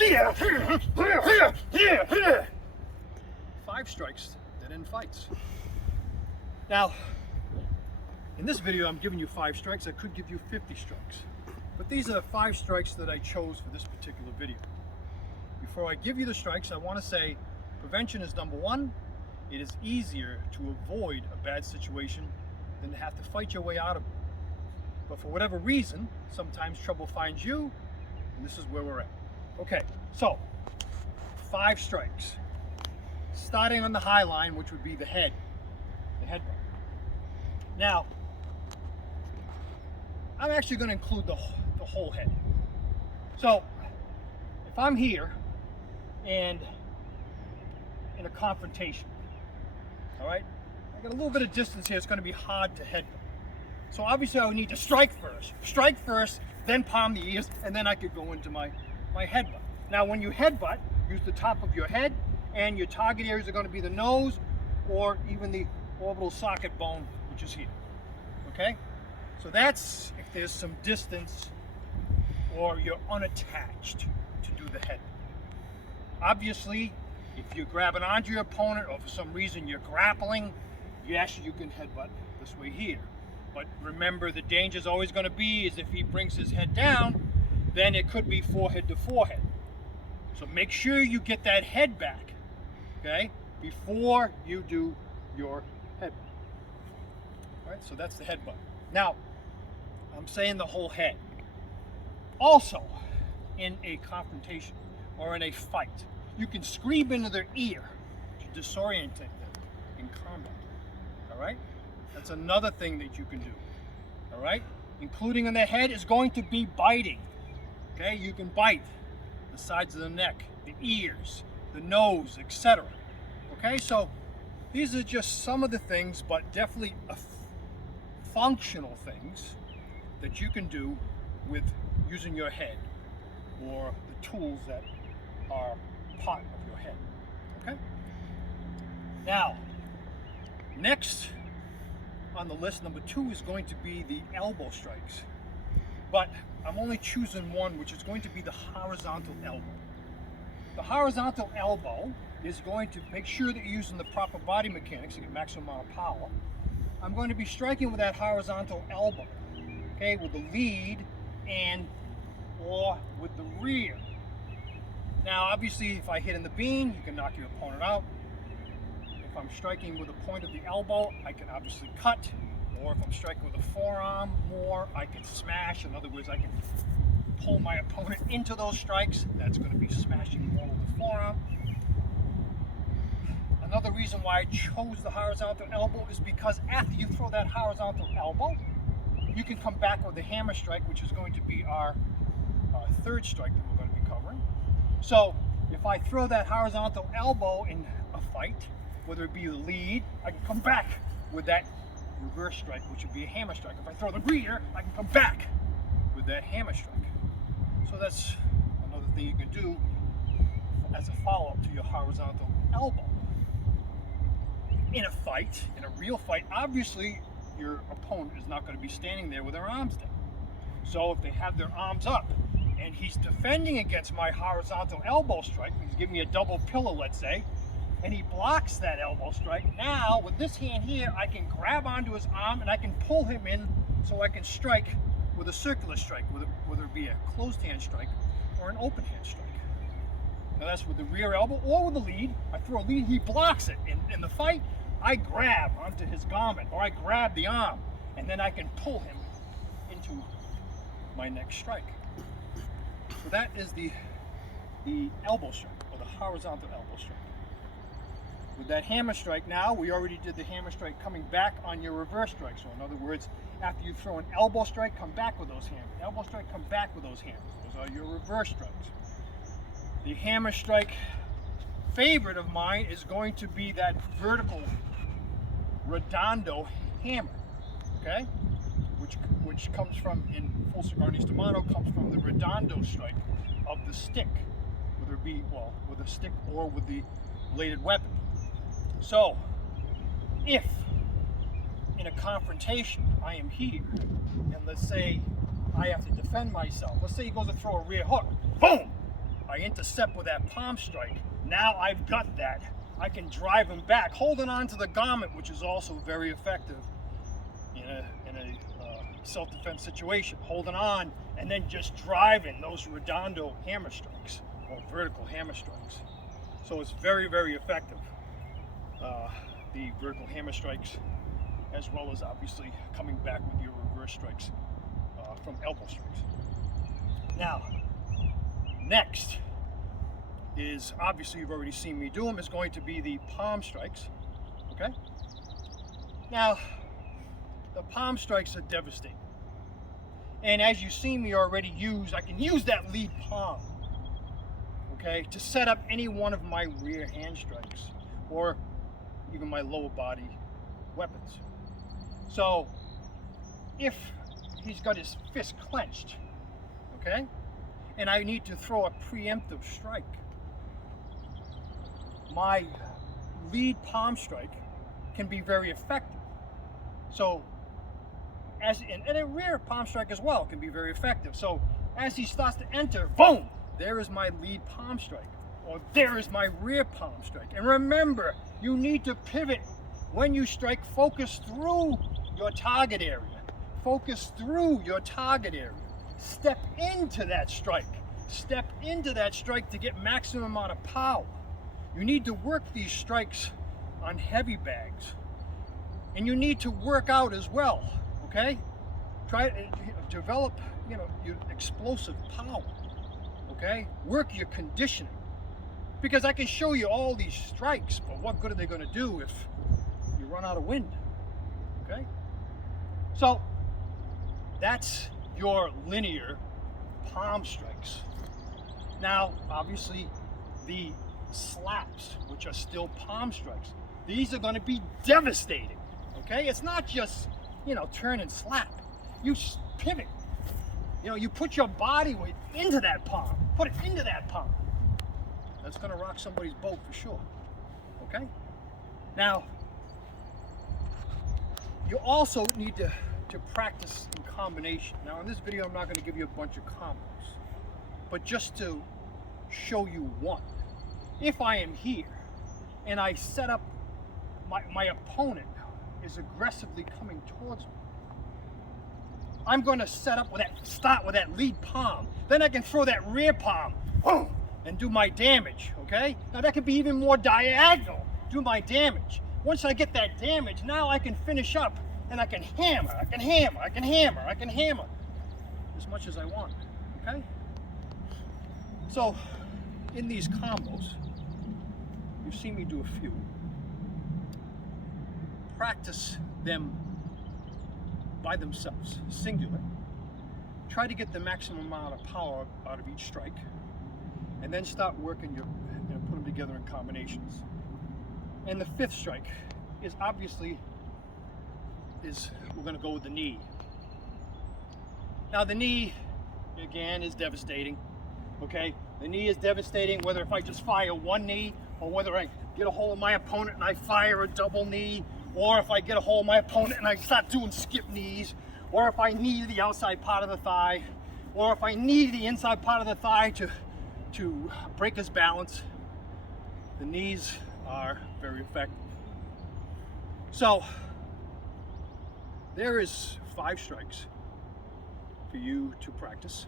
5 strikes that end fights. Now, in this video, I'm giving you 5 strikes. I could give you 50 strikes. But these are the 5 strikes that I chose for this particular video. Before I give you the strikes, I want to say prevention is number 1. It is easier to avoid a bad situation than to have to fight your way out of it. But for whatever reason, sometimes trouble finds you, and this is where we're at. Okay, so 5 strikes. Starting on the high line, which would be the head, the headbutt. Now, I'm actually going to include the whole head. So, if I'm here and in a confrontation, all right, I got a little bit of distance here. It's going to be hard to headbutt. So obviously I would need to strike first, then palm the ears, and then I could go into my headbutt. Now, when you headbutt, use the top of your head, and your target areas are going to be the nose or even the orbital socket bone, which is here. Okay? So that's if there's some distance or you're unattached to do the head. Obviously, if you're grabbing onto your opponent or for some reason you're grappling, yes, you can headbutt this way here. But remember, the danger is always going to be is if he brings his head down, then it could be forehead to forehead. So make sure you get that head back, okay, before you do your headbutt. All right, so that's the headbutt. Now, I'm saying the whole head. Also, in a confrontation or in a fight, you can scream into their ear to disorient them in combat. All right? That's another thing that you can do. All right? Including in the head is going to be biting. Okay? You can bite the sides of the neck, the ears, the nose, etc. Okay? So these are just some of the things, but definitely functional things that you can do with using your head or the tools that are part of your head. Okay? Now, next on the list, number 2 is going to be the elbow strikes. But I'm only choosing one, which is going to be the horizontal elbow. The horizontal elbow is going to make sure that you're using the proper body mechanics to get maximum amount of power. I'm going to be striking with that horizontal elbow, okay, with the lead and or with the rear. Now, obviously, if I hit in the bean, you can knock your opponent out. If I'm striking with the point of the elbow, I can obviously cut. Or if I'm striking with a forearm more, I can smash. In other words, I can pull my opponent into those strikes. That's going to be smashing more with the forearm. Another reason why I chose the horizontal elbow is because after you throw that horizontal elbow, you can come back with the hammer strike, which is going to be our 3rd strike that we're going to be covering. So if I throw that horizontal elbow in a fight, whether it be the lead, I can come back with that reverse strike, which would be a hammer strike. If I throw the rear, I can come back with that hammer strike. So that's another thing you can do as a follow-up to your horizontal elbow. In a fight, in a real fight, obviously your opponent is not going to be standing there with their arms down. So if they have their arms up and he's defending against my horizontal elbow strike, he's giving me a double pillow, let's say, and he blocks that elbow strike. Now, with this hand here, I can grab onto his arm and I can pull him in so I can strike with a circular strike, whether it be a closed hand strike or an open hand strike. Now that's with the rear elbow or with the lead. I throw a lead, he blocks it. In the fight, I grab onto his garment or I grab the arm and then I can pull him into my next strike. So that is the elbow strike or the horizontal elbow strike. With that hammer strike now, we already did the hammer strike coming back on your reverse strike. So in other words, after you throw an elbow strike, come back with those hammers. Elbow strike, come back with those hammers. Those are your reverse strikes. The hammer strike favorite of mine is going to be that vertical redondo hammer, okay? Which comes from, in full cigar Arnis de Mano, comes from the redondo strike of the stick, whether it be, well, with a stick or with the bladed weapon. So, if in a confrontation I am here, and let's say I have to defend myself, let's say he goes to throw a rear hook, boom! I intercept with that palm strike. Now I've got that. I can drive him back, holding on to the garment, which is also very effective in a self-defense situation. Holding on and then just driving those redondo hammer strikes or vertical hammer strikes. So it's very, very effective. The vertical hammer strikes, as well as obviously coming back with your reverse strikes from elbow strikes. Now, next is, obviously you've already seen me do them, is going to be the palm strikes, okay? Now, the palm strikes are devastating. And as you see me already use, I can use that lead palm, okay, to set up any one of my rear hand strikes or even my lower body weapons. So, if he's got his fist clenched, okay, and I need to throw a preemptive strike, my lead palm strike can be very effective. So, and a rear palm strike as well can be very effective. So, as he starts to enter, boom, there is my lead palm strike, or there is my rear palm strike. And remember, you need to pivot when you strike. Focus through your target area. Focus through your target area. Step into that strike. Step into that strike to get maximum amount of power. You need to work these strikes on heavy bags. And you need to work out as well, okay? Try to develop, your explosive power, okay? Work your conditioning. Because I can show you all these strikes, but what good are they going to do if you run out of wind, okay? So, that's your linear palm strikes. Now, obviously, the slaps, which are still palm strikes, these are going to be devastating, okay? It's not just, turn and slap. You pivot. You put your body weight into that palm. Put it into that palm. That's going to rock somebody's boat for sure, okay? Now, you also need to practice in combination. Now, in this video, I'm not going to give you a bunch of combos, but just to show you one. If I am here and I set up, my opponent is aggressively coming towards me, I'm going to start with that lead palm. Then I can throw that rear palm, boom, and do my damage, okay? Now that could be even more diagonal, do my damage. Once I get that damage, now I can finish up and I can hammer, I can hammer, I can hammer, I can hammer as much as I want, okay? So, in these combos, you've seen me do a few. Practice them by themselves, singular. Try to get the maximum amount of power out of each strike, and then start working put them together in combinations. And the fifth strike is obviously, we're going to go with the knee. Now the knee, again, is devastating, okay? The knee is devastating whether if I just fire one knee, or whether I get a hold of my opponent and I fire a double knee, or if I get a hold of my opponent and I start doing skip knees, or if I knee the outside part of the thigh, or if I knee the inside part of the thigh to break his balance. The knees are very effective. So, there is 5 strikes for you to practice.